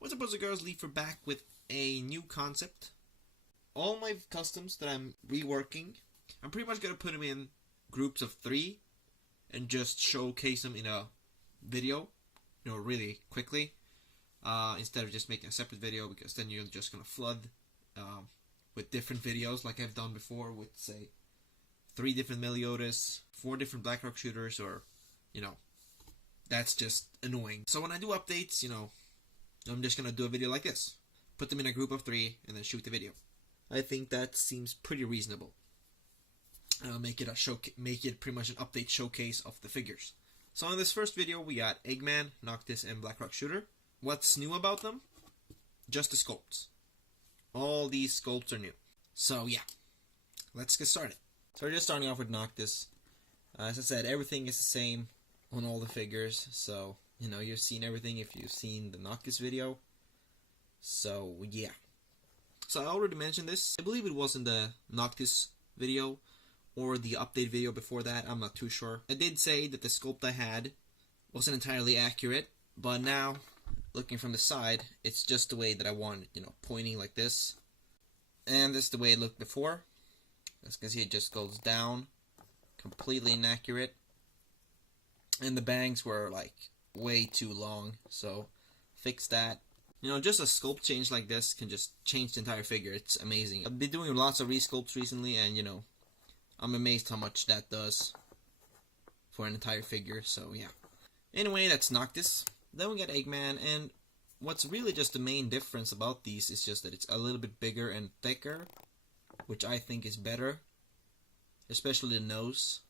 What's up, boys and girls? Leafer back with a new concept. All my customs that I'm reworking, I'm pretty much going to put them in groups of 3 and just showcase them in a video, really quickly, instead of just making a separate video, because then you're just going to flood with different videos like I've done before with, say, 3 different Meliodas, 4 different Blackrock shooters, or, that's just annoying. So when I do updates, I'm just going to do a video like this. Put them in a group of 3 and then shoot the video. I think that seems pretty reasonable. Make it pretty much an update showcase of the figures. So in this first video we got Eggman, Noctus, and Blackrock Shooter. What's new about them? Just the sculpts. All these sculpts are new. So yeah, let's get started. So we're just starting off with Noctus. As I said, everything is the same on all the figures. So, you've seen everything if you've seen the Noctus video. So yeah. So I already mentioned this. I believe it was in the Noctus video or the update video before that. I'm not too sure. I did say that the sculpt I had wasn't entirely accurate, but now, looking from the side, it's just the way that I want it, pointing like this. And this is the way it looked before. As you can see, it just goes down, completely inaccurate. And the bangs were like way too long, so fix that. Just a sculpt change like this can just change the entire figure. It's amazing. I've been doing lots of resculpts recently, and I'm amazed how much that does for an entire figure, so yeah. Anyway, that's Noctus. Then we got Eggman, and what's really just the main difference about these is just that it's a little bit bigger and thicker, which I think is better, especially the nose.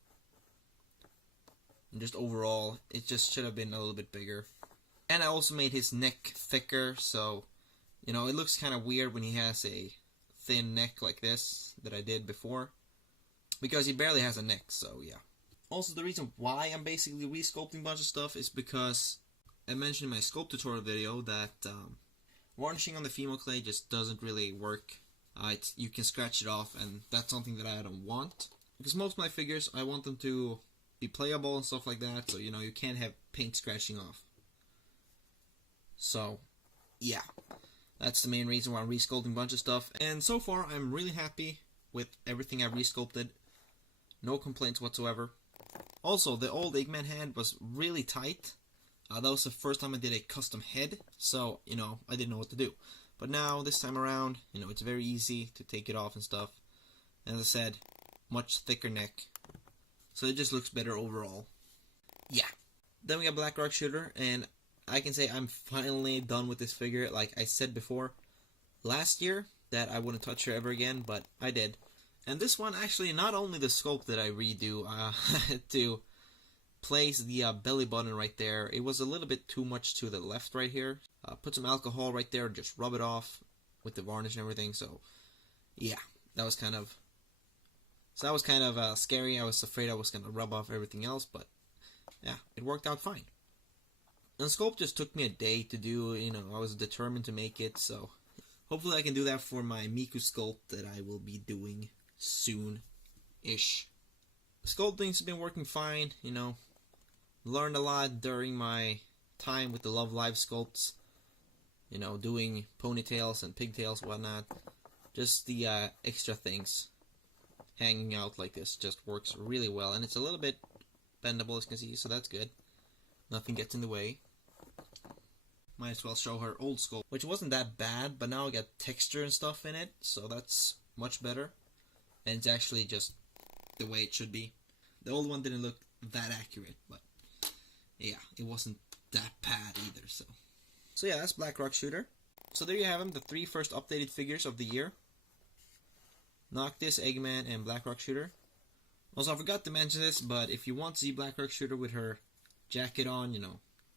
And just overall, it just should have been a little bit bigger. And I also made his neck thicker, so, it looks kind of weird when he has a thin neck like this that I did before, because he barely has a neck, so yeah. Also, the reason why I'm basically resculpting a bunch of stuff is because I mentioned in my sculpt tutorial video that varnishing on the female clay just doesn't really work. You can scratch it off, and that's something that I don't want. Because most of my figures, I want them to be playable and stuff like that, so you can't have paint scratching off. So, yeah, that's the main reason why I'm resculpting a bunch of stuff. And so far, I'm really happy with everything I've resculpted. No complaints whatsoever. Also, the old Eggman hand was really tight. That was the first time I did a custom head, so, I didn't know what to do. But now, this time around, it's very easy to take it off and stuff. And as I said, much thicker neck. So it just looks better overall. Yeah. Then we got Blackrock Shooter, and I can say I'm finally done with this figure. Like I said before, last year, that I wouldn't touch her ever again, but I did. And this one, actually, not only the sculpt that I redo, to place the belly button right there, it was a little bit too much to the left right here. Put some alcohol right there, just rub it off with the varnish and everything, so yeah, that was kind of scary. I was afraid I was going to rub off everything else, but yeah, it worked out fine. And the sculpt just took me a day to do, I was determined to make it, so hopefully I can do that for my Miku sculpt that I will be doing soon-ish. Sculpting's been working fine, learned a lot during my time with the Love Live sculpts, doing ponytails and pigtails and whatnot. Just the extra things hanging out like this just works really well, and it's a little bit bendable, as you can see, so that's good. Nothing gets in the way. Might as well show her old sculpt, which wasn't that bad, but now I got texture and stuff in it, so that's much better. And it's actually just the way it should be. The old one didn't look that accurate, but yeah, it wasn't that bad either, so. So yeah, that's Blackrock Shooter. So there you have them, the 3 first updated figures of the year. Noctis, Eggman, and Blackrock Shooter. Also, I forgot to mention this, but if you want to see Blackrock Shooter with her jacket on,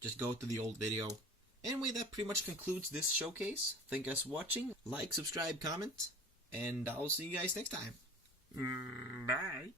just go to the old video. Anyway, that pretty much concludes this showcase. Thank you guys for watching. Like, subscribe, comment, and I'll see you guys next time. Bye.